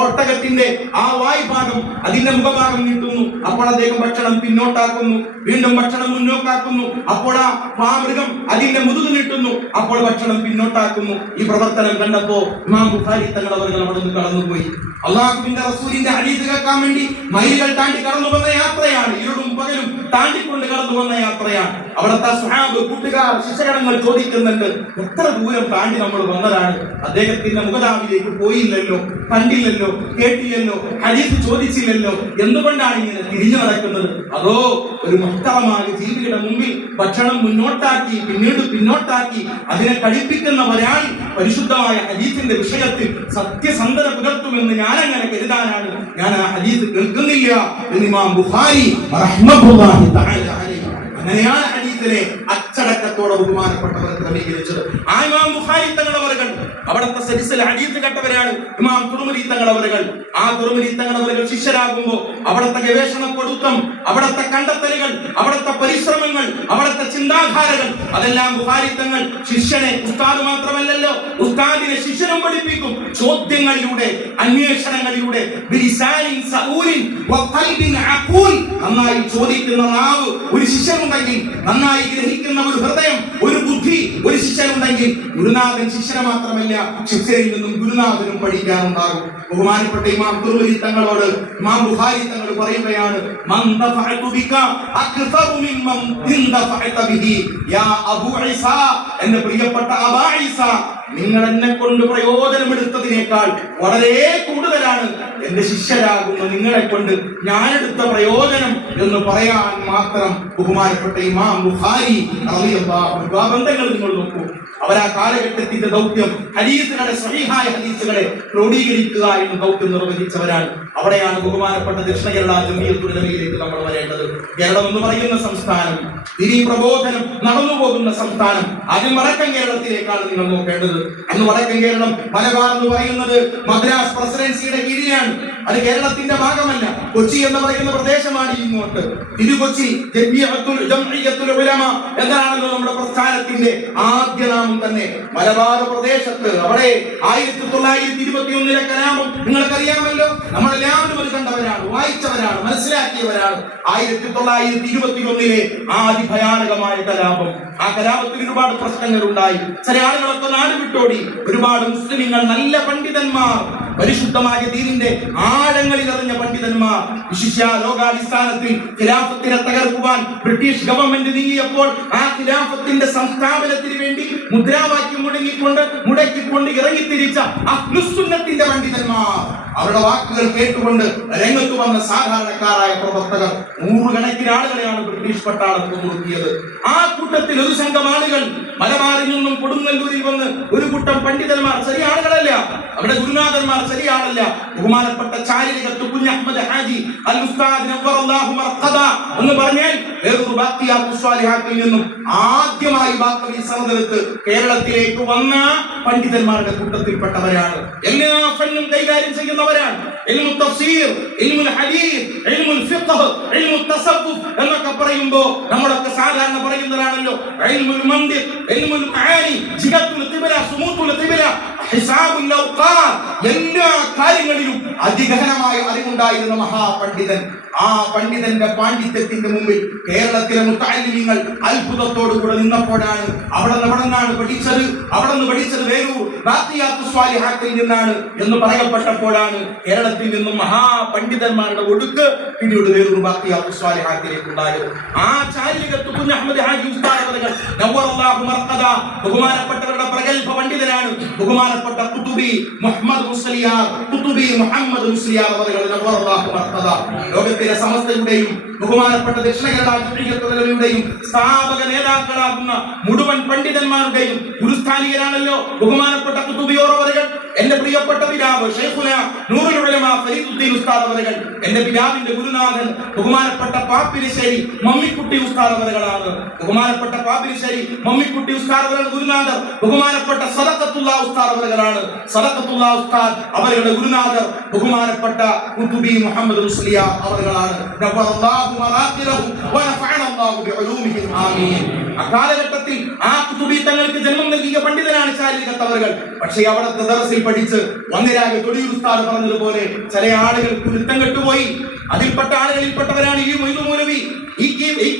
ഒട്ടകത്തിന്റെ ആ വായ്ഭാഗം, അതിന്റെ മുഖഭാഗം നീട്ടുന്നു. അപ്പോൾ അദ്ദേഹം ഭക്ഷണം പിന്നോട്ടാക്കുന്നു, വീണ്ടും ഭക്ഷണം മുന്നോട്ടാക്കുന്നു. അപ്പോൾ ആ മൃഗം അതിന്റെ മുതുക് നീട്ടുന്നു, അപ്പോൾ ഭക്ഷണം പിന്നോട്ടാക്കുന്നു. ഈ പ്രവർത്തനം കണ്ടപ്പോ ഇമാം ബുഖാരി തങ്ങൾ അവർ അവിടെ നിന്ന് കടന്നുപോയി. അള്ളാഹുവിന്റെ റസൂലിന്റെ ഹദീസ് കേൾക്കാൻ വേണ്ടി മൈലുകൾ താണ്ടി കടന്നു വന്ന യാത്രയാണ്. ഇരുടും പകലും താണ്ടിക്കൊണ്ട് കടന്നു വന്ന യാത്രയാണ്. അവിടുത്തെ സ്വഹാബ്, കൂട്ടുകാർ, ശിഷ്യഗണങ്ങൾ ചോദിക്കുന്നുണ്ട്, എത്ര ദൂരം താണ്ടി നമ്മൾ വന്നതാണ്, അദ്ദേഹത്തിന്റെ മുഖതാവിലേക്ക് പോയില്ലല്ലോ, കണ്ടില്ലല്ലോ, കേട്ടില്ലല്ലോ, ഹദീസ് ചോദിച്ചില്ലല്ലോ, എന്തുകൊണ്ടാണ് ഇങ്ങനെ തിരിഞ്ഞു നടക്കുന്നത്? അതോ ഒരു മുഹ്തറമായ ജീവിയുടെ മുമ്പിൽ ഭക്ഷണം മുന്നോട്ടാക്കി പിന്നീട് പിന്നോട്ടാക്കി അതിനെ കഴിപ്പിക്കുന്ന ഒരാൾ പരിശുദ്ധമായ ഹദീസിന്റെ വിഷയത്തിൽ സത്യസന്ധത പുലർത്തുമെന്ന് ഞാൻ അങ്ങനെ കരുതാനാണ് ഞാൻ ആ ഹദീസ് കേൾക്കുന്നില്ല എന്ന് ഇമാം ബുഖാരി റഹ്മത്തുള്ളാഹി തആല അലൈഹി അങ്ങനെയാണ് ഹദീസിനെ അച്ചടക്കത്തോടെ ബഹുമാനപ്പെട്ടവർ ക്രമീകരിച്ചത്. ആ ഇമാം ബുഖാരി തങ്ങളവറുകൾ അവിടുത്തെ സരിസൽ ഹദീസ് കേട്ടവരാണ്. ഇമാം തുർമിദി തങ്ങളവറുകൾ, ആ തുർമിദി തങ്ങളവറുകൾ ശിഷ്യരാകുമ്പോൾ അവിടുത്തെ ഗവേഷണ കൊടുത്തം, അവിടുത്തെ കണ്ടെത്തലുകൾ, അവിടുത്തെ പരിശ്രമങ്ങൾ, അവിടുത്തെ ചിന്താധാരകൾ അതെല്ലാം ബുഖാരി തങ്ങൾ ശിഷ്യനെ, ഉസ്താദ് മാത്രമല്ലല്ലോ, ഉസ്താദിനെ ശിഷ്യനും പഠിപ്പിക്കും. ചോദ്യങ്ങളിലൂടെ, അന്വേഷണങ്ങളിലൂടെ, നന്നായി ചോദിക്കുന്ന നാവ് ഒരു ശിഷ്യനുണ്ടെങ്കിൽ, നന്നായി ഗ്രഹിക്കുന്ന ഒരു ഹൃദയം, ഒരു ബുദ്ധി ഒരു ശിഷ്യനുണ്ടെങ്കിൽ, ഗുരുനാഥൻ ശിഷ്യനെ മാത്രമല്ല ശിഷ്യരിൽ നിന്നും ഗുരുനാഥനും പഠിക്കാനുണ്ടാകും. ബഹുമാനപ്പെട്ട ഇമാം തുർമിദി തങ്ങളോട് ഇമാം ബുഖാരി തങ്ങൾ പറയുകയാണ്, മൻ ദഫഅതു ബിക അക്സറു മിമ്മൻ ഇൻദഫഅത ബിഹി യാ അബൂ ഈസാ, എന്റെ പ്രിയപ്പെട്ട അബൂ ഈസാ, നിങ്ങൾ എന്നെ കൊണ്ട് പ്രയോജനമെടുത്തതിനേക്കാൾ വളരെ കൂടുതലാണ് എന്റെ ശിഷ്യരാകുന്ന നിങ്ങളെ കൊണ്ട് ഞാനെടുത്ത പ്രയോജനം എന്ന് പറയാൻ മാത്രം ബഹുമാനപ്പെട്ട ഇമാം ബുഖാരി റളിയല്ലാഹു അൻഹു. ആ ബന്ധങ്ങൾ നിങ്ങൾ നോക്കൂ. അവർ ആ കാലഘട്ടത്തിന്റെ ദൗത്യം ഹദീസുകളെ, സ്വഹീഹായ ഹദീസുകളെ ക്രോഡീകരിക്കുക എന്ന ദൗത്യം നിർവഹിച്ചവരാണ്. അവിടെയാണ് ബഹുമാനപ്പെട്ട ദക്ഷിണ കേരള ജംഇയ്യത്തുൽ ഉലമയിലേക്ക് നമ്മൾ വരേണ്ടത്. കേരളം എന്ന് പറയുന്ന സംസ്ഥാനം, ദീനീ പ്രബോധനം നടന്നു പോകുന്ന സംസ്ഥാനം. ആദ്യം വടക്കൻ കേരളത്തിലേക്കാണ് നിങ്ങൾ നോക്കേണ്ടത്. അന്ന് വടക്കൻ കേരളം, മലബാർ എന്ന് പറയുന്നത് മദ്രാസ് പ്രസിഡൻസിയുടെ കീഴിലാണ്. അത് കേരളത്തിന്റെ ഭാഗമല്ല. കൊച്ചി എന്ന് പറയുന്ന പ്രദേശമാണ് ഇങ്ങോട്ട്. തിരുകൊച്ചി ജംഇയ്യത്തുൽ ഉലമ എന്നാണല്ലോ നമ്മുടെ പ്രസ്ഥാനത്തിന്റെ ആദ്യ നാമം തന്നെ. മലബാർ പ്രദേശത്ത് അവിടെ 1921 കലാപം നിങ്ങൾക്കറിയാമല്ലോ. നമ്മളെല്ലാവരും അത് കണ്ടവരാണ്, വായിച്ചവരാണ്, മനസ്സിലാക്കിയവരാണ്. 1921 ആ അതിഭയാനകമായ കലാപം. ആ കലാപത്തിൽ ഒരുപാട് പ്രശ്നങ്ങൾ ഉണ്ടായി. ചില ആളുകളൊക്കെ നാട് വിട്ടോടി. ഒരുപാട് മുസ്ലിങ്ങൾ, നല്ല പണ്ഡിതന്മാർ, പരിശുദ്ധമായ ദീനിന്റെ ആഴങ്ങളിൽ അറിഞ്ഞ പണ്ഡിതന്മാർ, വിശിഷ്യ ലോകാടിസ്ഥാനത്തിൽ ഖിലാഫത്തിനെ തകർക്കുവാൻ ബ്രിട്ടീഷ് ഗവൺമെന്റ് നീങ്ങിയപ്പോൾ ആ ഖിലാഫത്തിന്റെ സംസ്ഥാപനത്തിന് വേണ്ടി മുദ്രാവാക്യം മുടക്കിക്കൊണ്ട് ഇറങ്ങിത്തിരിച്ച അഹ്ലുസുന്നത്തിന്റെ പണ്ഡിതന്മാർ, അവരുടെ വാക്കുകൾ കേട്ടുകൊണ്ട് രംഗത്ത് വന്ന സാധാരണക്കാരായ പ്രവർത്തകർ, നൂറുകണക്കിന് ആളുകളെയാണ് ബ്രിട്ടീഷ് പട്ടാളം കൊന്നൊടുക്കിയത്. ആ കൂട്ടത്തിൽ ഒരു സംഘം ആളുകൾ മലബാറിൽ നിന്നും കൊടുങ്ങല്ലൂരിൽ വന്ന് ഒരു കൂട്ടം പണ്ഡിതന്മാർ, ചെറിയ ആളുകളല്ല, അവിടെ ഗുരുനാഥന്മാർ ചെറിയ ആളല്ല. ബഹുമാനപ്പെട്ട ചാരികത്ത് കുഞ്ഞ് അഹ്മദ് ഹാജി അൽ ഉസ്താദ് നവ്വറല്ലാഹു മർഖദ എന്ന് പറഞ്ഞാൽ വേറൊരു ബാഖിയാത്തുസ് സ്വാലിഹാത്തിൽ നിന്നും ആദ്യമായി ബാഖവി സനദെടുത്ത് കേരളത്തിലേക്ക് വന്ന പണ്ഡിതന്മാരുടെ കൂട്ടത്തിൽപ്പെട്ടവരാണ്. എല്ലാ ഫന്നും കൈകാര്യം ചെയ്യുന്നവരാണ്. ഇൽമുൽ തഫ്സീർ, ഇൽമുൽ ഹദീസ്, ഇൽമുൽ ഫിഖ്ഹ്, ഇൽമുൽ തസവ്വുഫ് എന്നൊക്കെ പറയുമ്പോൾ നമ്മളൊക്കെ സാധാരണ പറയുന്നതാണല്ലോ. ഇൽമുൽ മന്തിഖ്, ഇൽമുൽ മആനി, ജിഹത്തുൽ ഖിബ്ല, സുമൂത്തുൽ ഖിബ്ല, ഹിസാബുൽ ഔഖാത്ത്, എല്ലാ കാര്യങ്ങളിലും അതിഗഹനമായ അറിവുണ്ടായിരുന്ന മഹാപണ്ഡിതൻ. ആ പണ്ഡിതന്റെ പാണ്ഡിത്യത്തിന്റെ മുമ്പിൽ കേരളത്തിലെ മുത്തഅല്ലിമീങ്ങൾ അത്ഭുതത്തോടുകൂടെ നിന്നപ്പോഴാണ് അവിടെ നിന്നാണ് പഠിച്ചത്. അവിടെ നിന്ന് പഠിച്ചത് വേറൂർ ബാഖിയാത്തുസ് സ്വാലിഹാത്തിൽ നിന്നാണ് എന്ന് പറയപ്പെട്ടപ്പോഴാണ് കേരളത്തിൽ നിന്നും മഹാപണ്ഡിതന്മാരുടെ ഒടുക്ക് പിന്നീട് വേറൂർ ബാഖിയാത്തുസ് സ്വാലിഹാത്തിലേക്ക് ഉണ്ടായത്. ആ ചാരികത്ത് കുഞ്ഞ് അഹ്മദ് ഹാജി ഉസ്താദ് അവர்கள் നവ്വറല്ലാഹു മർഖദ, ബഹുമാനപ്പെട്ടവരുടെ പ്രഗൽഭ ബഹുമാനപ്പെട്ട ഖുതുബി മുഹമ്മദ് മുസ്ലിയാർ ലോകത്തിലെ സമസ്തയുടെയും ബഹുമാനപ്പെട്ട ദക്ഷിണ കേരള ജംഇയ്യത്തുൽ സ്ഥാപക നേതാക്കളാകുന്ന മുഴുവൻ പണ്ഡിതന്മാരുടെയും ഗുരുസ്ഥാനികരാണല്ലോ ബഹുമാനപ്പെട്ട ഖുതുബിയോർ അവர்கள். എന്റെ പ്രിയപ്പെട്ട പിതാവ് ശൈഖുന നൂറുൽ ഉലമ ഫരീദുദ്ദീൻ ഉസ്താദ് അവர்கள், എന്റെ പിതാവിന്റെ ഗുരുനാഥൻ ബഹുമാനപ്പെട്ട പാപ്പിനിശ്ശേരി മമ്മിക്കുട്ടി ഉസ്താദ് അവர்களാണ്. ബഹുമാനപ്പെട്ട പാപ്പിനിശ്ശേരി മമ്മിക്കുട്ടി ഉസ്താദ് അവരുടെ ഗുരുനാഥർ ബഹുമാനപ്പെട്ട സദഖത്തുല്ലാ ഉസ്താദ് അവர்களാണ്. സദഖത്തുല്ലാ ഉസ്താദ് അവരുടെ ഗുരുനാഥർ ബഹുമാനപ്പെട്ട ഖുതുബി മുഹമ്മദ് മുസ്ലിയാർ അവர்களാണ്. നഫറല്ലാഹു മറാഖിലഹു വനഫഅനല്ലാഹു ബിഉലൂമിഹിം ആമീൻ. അക്കാലഘട്ടത്തിൽ ആ ഖുതുബി തങ്ങൾക്ക് ജന്മം നൽകിയ പണ്ഡിതനാണ് ശാരീരികത്ത് അവர்கள். പക്ഷേ അവിടുത്തെ ദർസിൽ പഠിച്ച് വന്നിരാകെ തൊടിയൂർ ഉസ്താദ് പറഞ്ഞതുപോലെ ചില ആളുകൾ കുരുത്തം കെട്ടുപോയി. അതിൽപ്പെട്ട ആളുകളിൽപ്പെട്ടവരാണ് ഈ മൊയ്തു മൗലവി,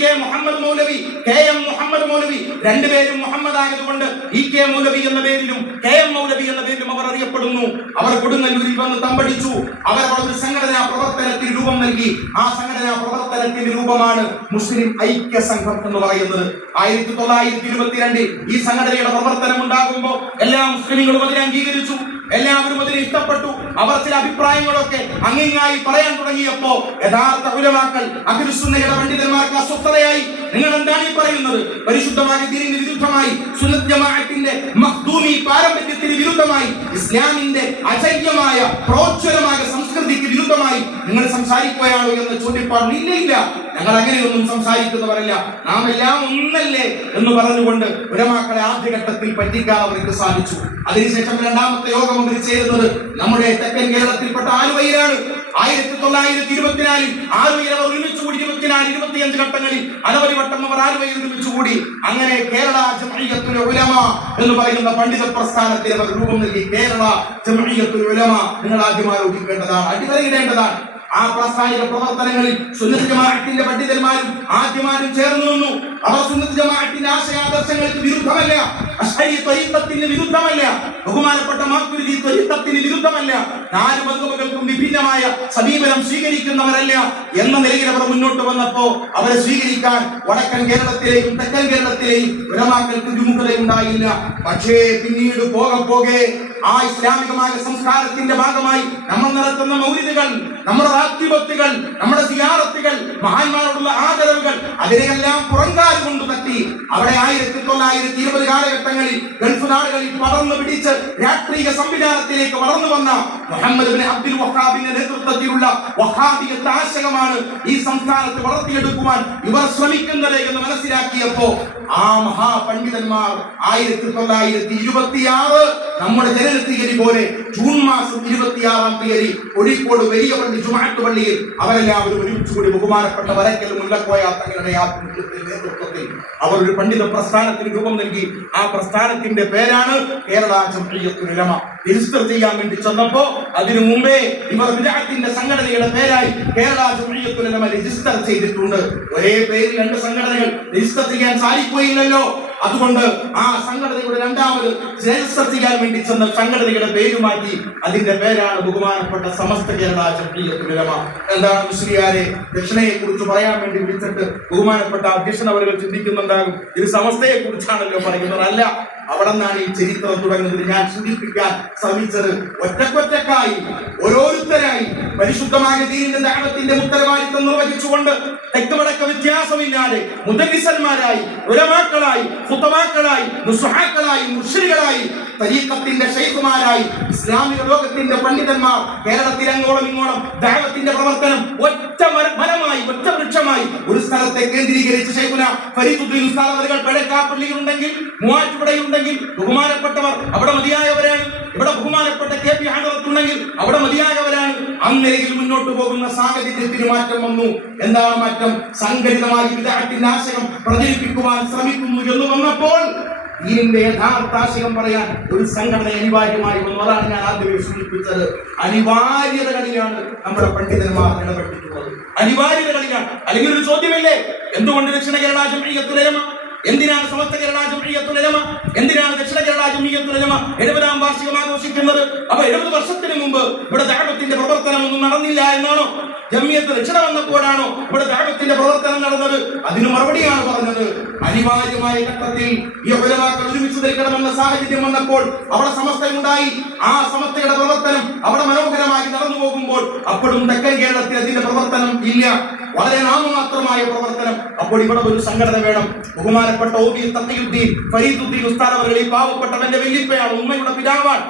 കെ മുഹമ്മദ് മൗലവി, കെ എം മുഹമ്മദ് മൗലവി. രണ്ടുപേരും മുഹമ്മദ് ആയതുകൊണ്ട് കെ മൗലവി എന്ന പേരിലും കെ എം മൗലവി എന്ന പേരിലും അവർ അറിയപ്പെടുന്നു. അവർ കൊടുങ്ങല്ലൂരിൽ വന്ന് തമ്പടിച്ചു. അവർ ഒരു സംഘടനാ പ്രവർത്തനത്തിന് രൂപം നൽകി. ആ സംഘടനാ പ്രവർത്തനത്തിന്റെ രൂപമാണ് മുസ്ലിം ഐക്യ സംഘം എന്ന് പറയുന്നത്. 1922 ഈ സംഘടനയുടെ പ്രവർത്തനം ഉണ്ടാകുമ്പോൾ എല്ലാ മുസ്ലിങ്ങളും അതിനെ അംഗീകരിച്ചു. എല്ലാവരും അതിനെ ഇഷ്ടപ്പെട്ടു. അവർ ചില അഭിപ്രായങ്ങളൊക്കെ അങ്ങിങ്ങായി പറയാൻ തുടങ്ങിയപ്പോ യഥാർത്ഥ ഉലമാക്കൾ അഹ്ലുസുന്നയുടെ പണ്ഡിതന്മാർക്ക് അസ്വസ്ഥതയായി. നിങ്ങൾ എന്താണ് ഈ പറയുന്നത്? പരിശുദ്ധമായ ദീനിന് വിരുദ്ധമായി, സുന്നത്ത് ജമാഅത്തിന്റെ മഖ്ദൂമി പാരമ്പര്യത്തിന് വിരുദ്ധമായി, ഇസ്ലാമിന്റെ അജയ്യമായ പ്രോജ്വലമായ സംസ്കൃതിക്ക് വിരുദ്ധമായി നിങ്ങൾ സംസാരിക്കുകയാണോ എന്ന് ചോദ്യപ്പാടും. ഇല്ല, ഞങ്ങൾ അങ്ങനെയൊന്നും സംസാരിക്കുന്നവരല്ല, നാം എല്ലാം ഒന്നല്ലേ എന്ന് പറഞ്ഞുകൊണ്ട് ഉലമാക്കളെ ആദ്യഘട്ടത്തിൽ പറ്റിക്കാൻ അവർക്ക് സാധിച്ചു. അതിനുശേഷം രണ്ടാമത്തെ യോഗം അവർ ചേരുന്നത് നമ്മുടെ തെക്കൻ കേരളത്തിൽപ്പെട്ട ആലുവയിലാണ്. 1924 ആലുവയിൽ അവർ ഒരുമിച്ചുകൂടി. 24-25 ഘട്ടങ്ങളിൽ അനവധി വട്ടം അവർ ആലുവയിൽ ഒരുമിച്ചുകൂടി. അങ്ങനെ കേരള ജംഇയ്യത്തുൽ ഉലമ എന്ന് പറയുന്ന പണ്ഡിത പ്രസ്ഥാനത്തിന് അവർ രൂപം നൽകി. കേരള ജംഇയ്യത്തുൽ ഉലമ നിങ്ങൾ ആദ്യം ആലോചിക്കേണ്ടതാണ്, അടിവരയിടേണ്ടതാണ്. ആ പ്രാസ്ഥാനിക പ്രവർത്തനങ്ങളിൽ സുന്നത്ത് ജമാഅത്തിന്റെ പണ്ഡിതന്മാരും ആദ്യമാരും ചേർന്നു നിന്നു. അവർ സുന്നത്ത് ജമാഅത്തിന്റെ ആശയാദർശങ്ങൾക്ക് വിരുദ്ധമല്ല, അശ്അരി ത്വരീഖത്തിന് വിരുദ്ധമല്ല, ബഹുമാനപ്പെട്ട മാതുരിദി ത്വരീഖത്തിന് വിരുദ്ധമല്ല, നാല് മദ്ഹബുകൾക്കും വിഭിന്നമായ സമീപനം സ്വീകരിക്കുന്നവരല്ല എന്ന നിലയിൽ അവർ മുന്നോട്ട് വന്നപ്പോ അവരെ സ്വീകരിക്കാൻ വടക്കൻ കേരളത്തിലെയും തെക്കൻ കേരളത്തിലെയും ഉലമാക്കൾക്ക് വിമുഖതയുണ്ടായില്ല. പക്ഷേ പിന്നീട് പോകെ ആ ഇസ്ലാമികമായ സംസ്കാരത്തിന്റെ ഭാഗമായി നമ്മൾ നടത്തുന്ന മൗലിദുകൾ, നമ്മുടെ റാത്തിബത്തുകൾ, നമ്മുടെ സിയാറത്തുകൾ, മഹാന്മാരോടുള്ള ആദരവുകൾ, അതിനെല്ലാം പുറങ്കാല് കൊണ്ട് തട്ടി അവിടെ 1920 കാലഘട്ടങ്ങളിൽ ഗൾഫ് നാടുകളിൽ പടർന്നു പിടിച്ച് രാഷ്ട്രീയ സംവിധാനത്തിലേക്ക് വളർന്നു വന്ന മുഹമ്മദ് ബിൻ അബ്ദുൽ വഹാബിന്റെ നേതൃത്വത്തിലുള്ള വഹാബിയത്ത് ആശയമാണ് ഈ സംസ്ഥാനത്ത് വളർത്തിയെടുക്കുവാൻ ഇവർ ശ്രമിക്കുന്നത് എന്ന് മനസ്സിലാക്കിയപ്പോ ആ മഹാപണ്ഡിതന്മാർ 1926 നമ്മുടെ ജനനത്തീയതി പോലെ ജൂൺ മാസം 26-ാം തീയതി കോഴിക്കോട് വലിയ പള്ളി ജുമാഅത്ത് പള്ളിയിൽ അവരെല്ലാവരും ഒരുമിച്ചുകൂടി ബഹുമാനപ്പെട്ട വരക്കൽ മുല്ലക്കോയ തങ്ങളുടെ നേതൃത്വത്തിൽ അവർ ഒരു പണ്ഡിത പ്രസ്ഥാനത്തിന് രൂപം നൽകി. ആ പ്രസ്ഥാനത്തിന്റെ പേരാണ് കേരള ജംഇയ്യത്തുൽ ഉലമ. രജിസ്റ്റർ ചെയ്യാൻ വേണ്ടി ചെന്നപ്പോ അതിനു മുമ്പേ ഇവർ വിദഅത്തിന്റെ സംഘടനയുടെ പേരായി കേരള ജംഇയ്യത്തുൽ ഉലമ രജിസ്റ്റർ ചെയ്തിട്ടുണ്ട്. ഒരേ പേരിൽ രണ്ട് സംഘടനകൾ രജിസ്റ്റർ ചെയ്യാൻ സാധിക്കുകയില്ലല്ലോ. അതുകൊണ്ട് ആ സംഘടനയുടെ രണ്ടാമത് രജിസ്റ്റർ ചെയ്യാൻ വേണ്ടി ചെന്ന സംഘടനയുടെ പേര് മാറ്റി അതിന്റെ പേരാണ് ബഹുമാനപ്പെട്ട സമസ്ത കേരള ജംഇയ്യത്തുൽ ഉലമ. എന്താണ് മുസ്ലിയാരെ ദക്ഷിണയെ കുറിച്ച് പറയാൻ വേണ്ടി വിളിച്ചിട്ട് ബഹുമാനപ്പെട്ട അധ്യക്ഷൻ അവர்கள் ചിന്തിക്കുന്നുണ്ടാകും, ഇത് സമസ്തയെ കുറിച്ചാണല്ലോ പറയുന്നത്. അല്ല, അവിടെ നിന്നാണ് ഈ ചരിത്രം തുടങ്ങുന്നത്. ഞാൻ സൂചിപ്പിക്കാൻ ശ്രമിച്ചത് ഒറ്റക്കൊറ്റക്കായി ഓരോരുത്തരായി പരിശുദ്ധമായ ദീനിന്റെ ദഅവത്തിന്റെ ഉത്തരവാദിത്വം നിർവഹിച്ചുകൊണ്ട് തെക്കുവടക്ക വ്യത്യാസമില്ലാതെ മുദല്ലിസന്മാരായി, ഉലമാക്കളായി, ഖുതബാക്കളായി, നുസ്ഹാക്കളായി, മുർശിദുകളായി, തരീഖത്തിന്റെ ശൈഖുമാരായി, ഇസ്ലാമിക ലോകത്തിന്റെ പണ്ഡിതന്മാർ കേരളത്തിൽ അങ്ങോളം ഇങ്ങോളം ദഅവത്തിന്റെ പ്രവർത്തനം ഒറ്റ മരമായി, ഒറ്റ വൃക്ഷമായി ഒരു സ്ഥലത്തെ കേന്ദ്രീകരിച്ച് ശൈഖുന ഫരീദുദ്ദീൻ ഉസ്താദ് അവர்கள் പെടക്കാപ്പള്ളിയിലുണ്ടെങ്കിൽ, മൂവാറ്റുപുഴയിലുണ്ടെങ്കിൽ ബഹുമാനപ്പെട്ടവർ അവിടെ മതിയായവരാണ്. ഇവിടെ ബഹുമാനപ്പെട്ട കെ പി ഹാനത്തുണ്ടെങ്കിൽ അവിടെ മതിയായവരാണ്. അന്നിലയിൽ മുന്നോട്ട് പോകുന്ന സാഹചര്യത്തിന് മാറ്റം വന്നു. എന്താണ് മാറ്റം? സംഘടിതമായി വിദഅത്തിന്റെ ആശയം പ്രചരിപ്പിക്കുവാൻ ശ്രമിക്കുന്നു എന്ന് വന്നപ്പോൾ ഇതിന്റെ യഥാർത്ഥ ആശയം പറയാൻ ഒരു സംഘടന അനിവാര്യമായി വന്നു. അതാണ് ഞാൻ ആദ്യമേ സൂചിപ്പിച്ചത്. അനിവാര്യതകളിലാണ് നമ്മുടെ പണ്ഡിതന്മാർ ഇടപെട്ടിട്ടുള്ളത്. അനിവാര്യതകളിലാണ്. അല്ലെങ്കിൽ ഒരു ചോദ്യമല്ലേ, എന്തുകൊണ്ട് ദക്ഷിണ കേരള ജംഇയ്യത്തുൽ ഉലമ, എന്തിനാണ് സമസ്ത കേരള ജംഇയ്യത്തുൽ ഉലമ? എന്തിനാണ് ദക്ഷിണ കേരള ജംഇയ്യത്തുൽ ഉലമ 70ാം വാർഷികം ആഘോഷിക്കുന്നത്? അപ്പൊ 70 വർഷത്തിന് മുമ്പ് ഇവിടെ ദഅവത്തിന്റെ പ്രവർത്തനം ഒന്നും നടന്നില്ല എന്നാണോ? ജംഇയ്യത്ത് ദക്ഷിണ വന്നപ്പോഴാണോ ഇവിടെ ദഅവത്തിന്റെ പ്രവർത്തനം നടന്നത്? അതിന് മറുപടിയാണ് പറഞ്ഞത്. അനിവാര്യമായ ഘട്ടത്തിൽ ഈ ഉലമാക്കൾ ഒരുമിച്ച് നിൽക്കണമെന്ന സാഹചര്യം വന്നപ്പോൾ അവിടെ സമസ്തയുണ്ടായി. ആ സമസ്തയുടെ പ്രവർത്തനം അവിടെ മനോഹരമായി നടന്നു പോകുമ്പോൾ അപ്പോഴും തെക്കൻ കേരളത്തിൽ അതിന്റെ പ്രവർത്തനം ഇല്ല, വളരെ നാമമാത്രമായ പ്രവർത്തനം. അപ്പോൾ ഇവിടെ ഒരു സംഘടന വേണം. ബഹുമാനപ്പെട്ട OB തഖിയുദ്ദീൻ ഫരീദുദ്ദീൻ ഉസ്താദ് അവരുടെ പാവപ്പെട്ടവന്റെ വല്യപ്പയാണ്, ഉമ്മയുടെ പിതാവാണ്.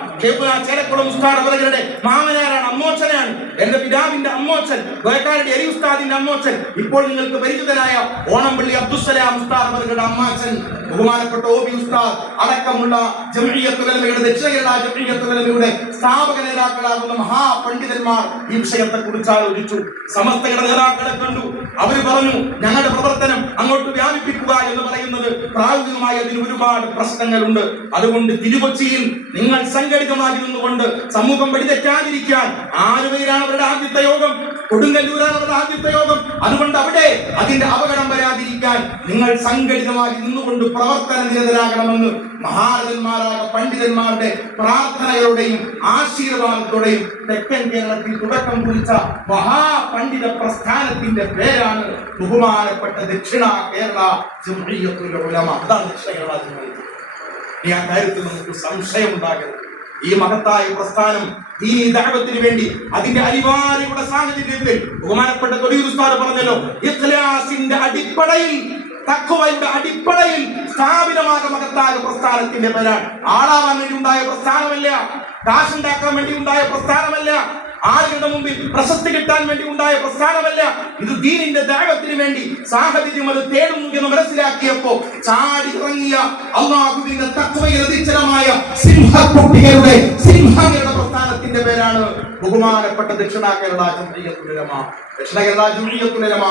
ചേലക്കുളം ഉസ്താദ് അവരുടെ മാമനാരാണ്, അമ്മോച്ചനാണ്. എന്റെ പിതാവിന്റെ അമ്മോച്ചൻ, വേക്കാരുടെ അരി ഉസ്താദിന്റെ അമ്മോച്ചൻ, ഇപ്പോൾ നിങ്ങൾക്ക് പരിചിതനായ ഓണംപള്ളി അബ്ദുസ്സലാം ഉസ്താദ് അവരുടെ അമ്മാച്ചൻ, ബഹുമാനപ്പെട്ട OB ഉസ്താദ് അടക്കമുള്ള ജംഇയ്യത്തുൽ ഉലമയുടെ ദക്ഷിണ കേരള ജംഇയ്യത്തുൽ ഉലമയുടെ സ്ഥാപക നേതാക്കളാകുന്ന മഹാപണ്ഡിതന്മാർ ഈ വിഷയത്തെ കുറിച്ച് ആലോചിച്ചു. സമസ്തയുടെ നേതാക്കളെ കണ്ടു. അവർ പറഞ്ഞു, ഞങ്ങളുടെ പ്രവർത്തനം അങ്ങോട്ട് വ്യാപിപ്പിക്കുക എന്ന് പറയുന്നത് പ്രായോഗികമായി അതിന് ഒരുപാട് പ്രശ്നങ്ങളുണ്ട്. അതുകൊണ്ട് തിരുകൊച്ചിയിൽ നിങ്ങൾ സംഘടിതമായി നിന്നുകൊണ്ട് സമൂഹം വഴിതെറ്റാതിരിക്കാൻ 6 പേരാണ് അവരുടെ ആദ്യത്തെ യോഗം, കൊടുങ്ങല്ലൂരാണ് അവരുടെ ആദ്യത്തെ യോഗം. അതുകൊണ്ട് അവിടെ അതിന്റെ അപകടം വരാതിരിക്കാൻ നിങ്ങൾ സംഘടിതമായി നിന്നുകൊണ്ട് പ്രവർത്തന നിരതരാകണമെന്ന് മഹാരഥന്മാരായ പണ്ഡിതന്മാരുടെ പ്രാർത്ഥനകളുടെയും ആശീർവാദത്തോടെയും തെക്കൻ കേരളത്തിൽ തുടക്കം കുറിച്ച മഹാപണ്ഡിത പ്രസ്ഥാനത്തിന്റെ പേരാണ് ബഹുമാനപ്പെട്ട ദക്ഷിണ കേരള ജംഇയ്യത്തുൽ ഉലമ. അതാണ് ദക്ഷിണ കേരള ജംഇയ്യത്ത്. ഈ ആ കാര്യത്തിൽ നമുക്ക് സംശയമുണ്ടാകരുത്. ഈ മഹത്തായ പ്രസ്ഥാനം ഈ ദഅവത്തിന് വേണ്ടി അതിന്റെ അനിവാര്യയുടെ സാഹചര്യത്തിൽ ബഹുമാനപ്പെട്ട തൊടിയൂർ ഉസ്താദ് പറഞ്ഞല്ലോ, ഇഖ്ലാസിന്റെ അടിപ്പടയിൽ, തഖ്വയുടെ അടിപ്പടയിൽ സ്ഥാപിതമായ മഹത്തായ പ്രസ്ഥാനത്തിന്റെ പേരാണ്. ആളാവാൻ വേണ്ടി ഉണ്ടായ പ്രസ്ഥാനമല്ല, കാശുണ്ടാക്കാൻ വേണ്ടി ഉണ്ടായ പ്രസ്ഥാനമല്ല, ആളുകളുടെ മുമ്പിൽ പ്രശസ്തി കിട്ടാൻ വേണ്ടി ഉണ്ടായ പ്രസ്ഥാനമല്ല. ഇത് ദീനിന്റെ ദഅവത്തിന് വേണ്ടി സാഹചര്യം അത് തേടുന്നു എന്ന് മനസ്സിലാക്കിയപ്പോ ചാടി ഇറങ്ങിയ അല്ലാഹുവിന്റെ തഖ്വയിൽ അധിഷ്ഠിതമായ സിംഹക്കുട്ടികളുടെ പ്രസ്ഥാനത്തിന്റെ പേരാണ് ബഹുമാനപ്പെട്ട ദക്ഷിണ കേരള ജംഇയ്യത്തുൽ ഉലമ. ദക്ഷിണ കേരള ജംഇയ്യത്തുൽ ഉലമ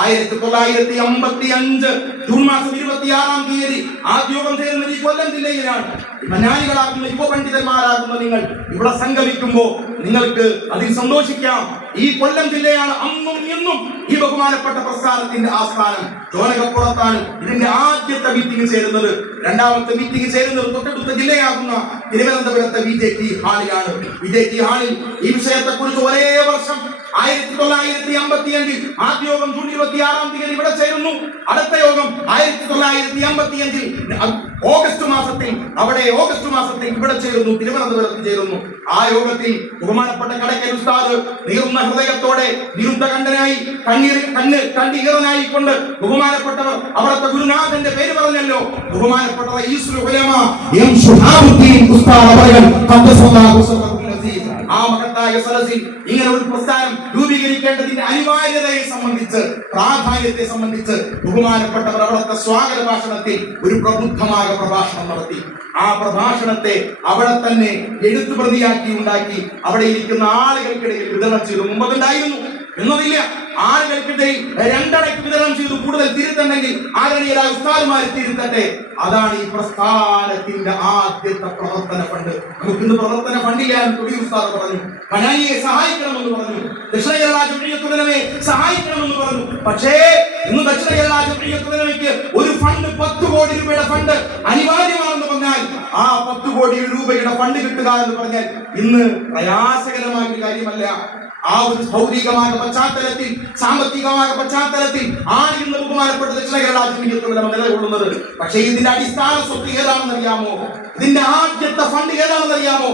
1955 ജൂൺ മാസം 26-ാം തീയതി ആദ്യോഗം ചേരുന്നത് ഈ കൊല്ലം ജില്ലയിലാണ്. മനാനികളാകുന്ന യുവ പണ്ഡിതന്മാരാകുന്ന നിങ്ങൾ ഇവിടെ സംഗമിക്കുമ്പോൾ നിങ്ങൾക്ക് അതിൽ സന്തോഷിക്കാം. ഈ കൊല്ലം ജില്ലയാണ് അന്നും ഇന്നും ഈ ബഹുമാനപ്പെട്ട പ്രസ്ഥാനത്തിന്റെ ആസ്ഥാനം. ചോനകപ്പുറത്താണ് ഇതിന്റെ ആദ്യത്തെ മീറ്റിംഗ് ചേരുന്നത്. രണ്ടാമത്തെ മീറ്റിംഗ് ചേരുന്നത് തൊട്ടടുത്ത ജില്ലയാകുന്ന തിരുവനന്തപുരത്തെ VJT ഹാളിലാണ്. VJT ഹാളിൽ ഈ വിഷയത്തെ കുറിച്ച് ഒരേ വർഷം 1955 ആദ്യ യോഗം ജൂൺ 26-ാം തീയതി ഇവിടെ ചേരുന്നു. അടുത്ത യോഗം 1955 ഓഗസ്റ്റ് മാസത്തിൽ ഇവിടെ ചേരുന്നു, തിരുവനന്തപുരത്ത് ചേരുന്നു. ആ യോഗത്തിൽ ബഹുമാനപ്പെട്ട കടയ്ക്കൽ ഉസ്താദ് നീറുന്ന ഹൃദയത്തോടെ നിരുദ്ധകണ്ഠനായി കണ്ണീറനായി കൊണ്ട് ബഹുമാനപ്പെട്ടവർ അവിടുത്തെ ഗുരുനാഥന്റെ പേര് പറഞ്ഞല്ലോ, ബഹുമാനപ്പെട്ട റഈസുൽ ഉലമ എം ശുഹാബുദ്ദീൻ ഉസ്താദ് അവர்கள் ആ മഹത്തായ സദസ്സിൽ ഇങ്ങനെ ഒരു പ്രസ്ഥാനം രൂപീകരിക്കേണ്ടതിന്റെ അനിവാര്യതയെ സംബന്ധിച്ച്, പ്രാധാന്യത്തെ സംബന്ധിച്ച് ബഹുമാനപ്പെട്ടവർ അവിടുത്തെ സ്വാഗത ഭാഷണത്തിൽ ഒരു പ്രബുദ്ധമായ പ്രഭാഷണം നടത്തി. ആ പ്രഭാഷണത്തെ അവിടെ തന്നെ എഴുത്തു പ്രതിയാക്കി ഉണ്ടാക്കി അവിടെ ഇരിക്കുന്ന ആളുകൾക്കിടയിൽ വിതരണം ചെയ്തു. മുമ്പതുണ്ടായിരുന്നു എന്നതില്ല, ആളുകൾക്കിടയിൽ 2 അടയ്ക്ക് വിതരണം ചെയ്തു. കൂടുതൽ തിരുത്തണ്ടെങ്കിൽ ആദരണീയരായ ഉസ്താദുമാരെ തിരുത്തട്ടെ. അതാണ് ഈ പ്രസ്ഥാനത്തിന്റെ ആദ്യത്തെ പ്രവർത്തന ഫണ്ട്. നമുക്കിന്ന് പ്രവർത്തന ഫണ്ടില്ല എന്ന് തൊടിയൂർ ഉസ്താദ് പറഞ്ഞു. മനാനിയെ സഹായിക്കണമെന്ന് പറഞ്ഞു, ദക്ഷിണ കേരള ജംഇയ്യത്തുൽ ഉലമയെ സഹായിക്കണമെന്ന് പറഞ്ഞു. പക്ഷേ ഇന്ന് ദക്ഷിണ കേരള ജംഇയ്യത്തുൽ ഉലമയ്ക്ക് ഒരു ഫണ്ട് 10 കോടി രൂപയുടെ ഫണ്ട് അനിവാര്യമാണെന്ന് പറഞ്ഞാൽ ആ 10 കോടി രൂപയുടെ ഫണ്ട് കിട്ടുക എന്ന് പറഞ്ഞാൽ ഇന്ന് പ്രയാസകരമായ കാര്യമല്ല. ആ ഒരു ഭൗതികമായ പശ്ചാത്തലത്തിൽ, സാമ്പത്തികമായ പശ്ചാത്തലത്തിൽ ആണ് ഇന്ന് ബഹുമാനപ്പെട്ട ദക്ഷിണ കേരള ജംഇയ്യത്തുൽ ഉലമ നിലകൊള്ളുന്നത്. പക്ഷേ ഇതിന്റെ അടിസ്ഥാന സ്വത്ത് ഏതാണെന്ന് അറിയാമോ? ഇതിന്റെ ആദ്യത്തെ ഫണ്ട് ഏതാണെന്ന് അറിയാമോ?